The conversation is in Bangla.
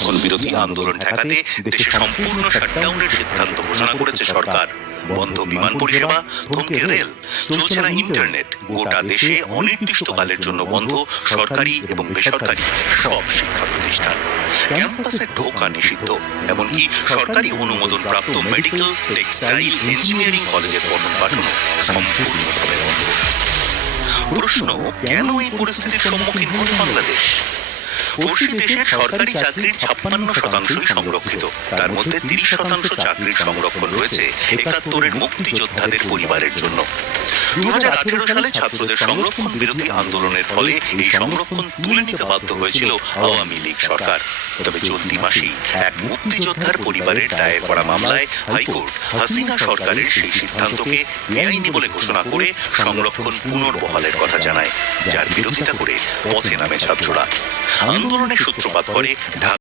সংরক্ষণ বিরোধী আন্দোলন ঠেকাতে দেশে সম্পূর্ণ শাটডাউনের সিদ্ধান্ত ঘোষণা করেছে সরকার। বন্ধ বিমান পরিষেবা, থমকে রেল, চলছে না ইন্টারনেট। গোটা দেশে অনির্দিষ্টকালের জন্য বন্ধ সরকারি এবং বেসরকারি সব শিক্ষা প্রতিষ্ঠান। ক্যাম্পাসে ঢোকা নিষিদ্ধ, এমনকি সরকারি অনুমোদন প্রাপ্ত মেডিকেল, টেক্সটাইল, ইঞ্জিনিয়ারিং কলেজের পঠন পাঠন সম্পূর্ণভাবে বন্ধ। প্রশ্ন, কেন এই পরিস্থিতির সম্মুখীন হল বাংলাদেশ? পড়শি দেশের সরকারি চাকরির 56% সংরক্ষিত, তার মধ্যে 30% চাকরির সংরক্ষণ রয়েছে 71 মুক্তিযোদ্ধাদের পরিবারের জন্য। 2018 সালে ছাত্রদের সংরক্ষণ বিরোধী আন্দোলনের ফলে এই সংরক্ষণ তুলে নিতে বাধ্য হয়েছিল আওয়ামী লীগ সরকার। তবে চলতি মাসেই এক মুক্তিযোদ্ধার পরিবারের দায়ের করা মামলায় হাইকোর্ট হাসিনা সরকারের সেই সিদ্ধান্তকে বেআইনি বলে ঘোষণা করে সংরক্ষণ পুনর্বহালের কথা জানায়, যার বিরোধিতা করে পথে নামে ছাত্ররা। আন্দোলনের সূত্রপাত করে ঢাকা